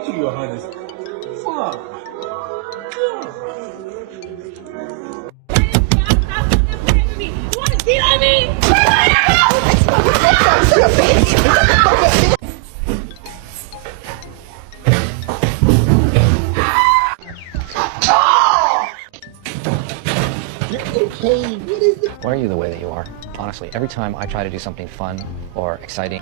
Oturuyor hani. Falan. Why are you the way that you are? Honestly, every time I try to do something fun or exciting,